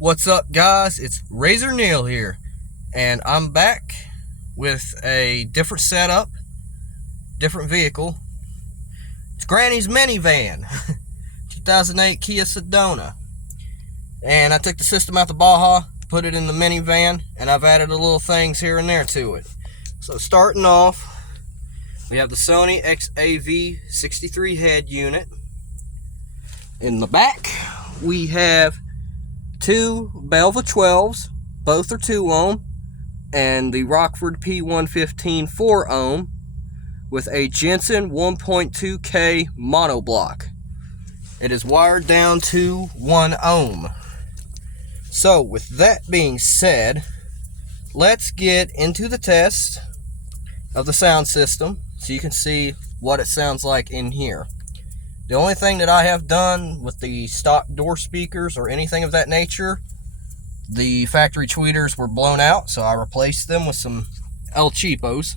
What's up, guys? It's Razor Neil here, and I'm back with a different setup, different vehicle. It's Granny's minivan, 2008 Kia Sedona, and I took the system out the Baja, put it in the minivan, and I've added a little things here and there to it. So starting off, we have the Sony XAV63 head unit. In the back, we have two Belva 12s, both are 2 ohm, and the Rockford P1 15 4 ohm with a Jensen 1.2K monoblock. It is wired down to 1 ohm. So with that being said, let's get into the test of the sound system so you can see what it sounds like in here. The only thing that I have done with the stock door speakers or anything of that nature, the factory tweeters were blown out, so I replaced them with some El Cheapos.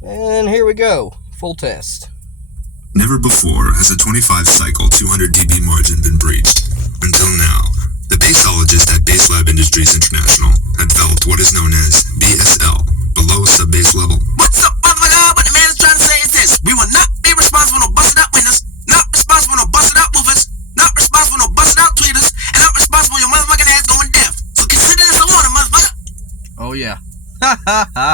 And here we go, full test. Never before has a 25 cycle 200 dB margin been breached. Until now, the bassologists at Bass Lab Industries International have developed what is known as BSL, below sub-bass level. What's up, motherfucker? What the man is trying to say is this: we will not be responsible for no busted out windows, not responsible for no busted out woofers, not responsible for no busted out tweeters, and not responsible for your motherfucking ass going deaf. So consider this a warning, motherfucker. Oh yeah.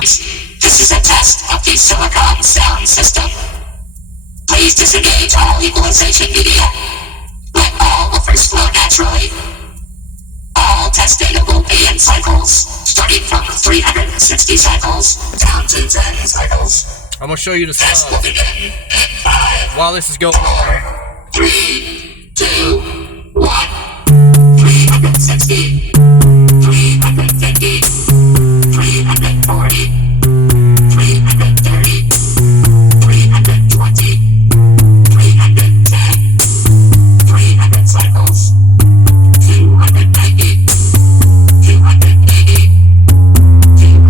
This is a test of the silicon sound system. Please disengage all equalization media. Let all woofers flow naturally. All test data will be in cycles, starting from 360 cycles down to 10 cycles. I'm going to show you the Test will sound begin in 5, while this is going on. 3, 2, 1. 360, 350, 340, 330, 320, 310, 300 cycles, 290, 280, 270, 260,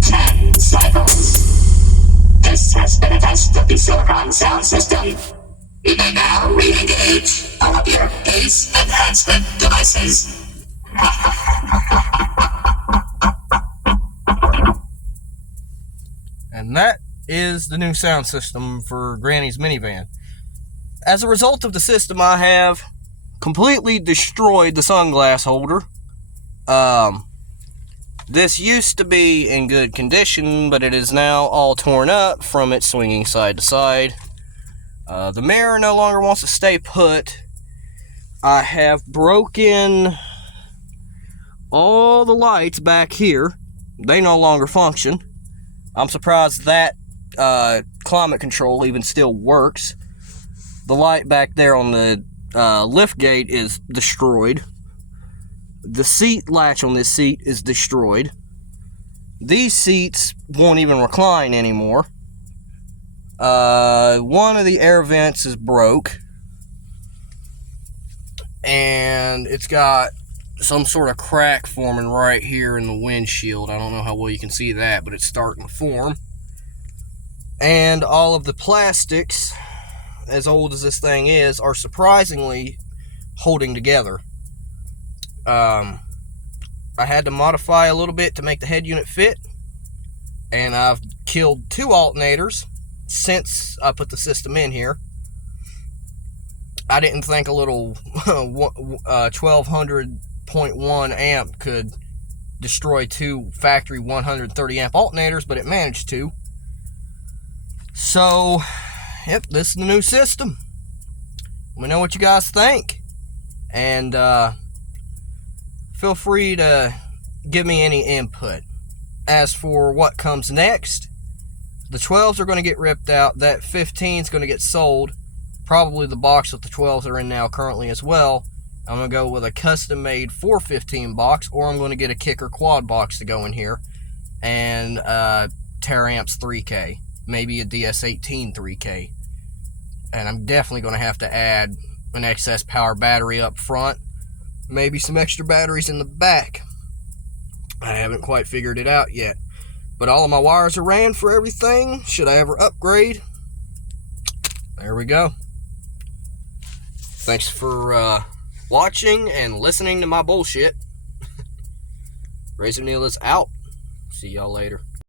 10 silicon sound system. You may now re-engage all of your bass enhancement devices. And that is the new sound system for Granny's minivan. As a result of the system, I have completely destroyed the sunglass holder. This used to be in good condition, but it is now all torn up from it swinging side to side. The mirror no longer wants to stay put. I have broken all the lights back here. They no longer function. I'm surprised that climate control even still works. The light back there on the lift gate is destroyed. The seat latch on this seat is destroyed. These seats won't even recline anymore. One of the air vents is broke. And it's got some sort of crack forming right here in the windshield. I don't know how well you can see that, but it's starting to form. And all of the plastics, as old as this thing is, are surprisingly holding together. I had to modify a little bit to make the head unit fit, and I've killed 2 alternators since I put the system in here. I didn't think a little 1200.1 amp could destroy 2 factory 130 amp alternators, but it managed to. So, yep, this is the new system. Let me know what you guys think. And feel free to give me any input. As for what comes next, the 12s are going to get ripped out. That 15 is going to get sold. Probably the box that the 12s are in now currently as well. I'm going to go with a custom-made 415 box, or I'm going to get a kicker quad box to go in here. And Metra Amps 3K. Maybe a DS18 3K. And I'm definitely going to have to add an excess power battery up front. Maybe some extra batteries in the back. I haven't quite figured it out yet. But all of my wires are ran for everything. Should I ever upgrade? There we go. Thanks for watching and listening to my bullshit. Razor Neil is out. See y'all later.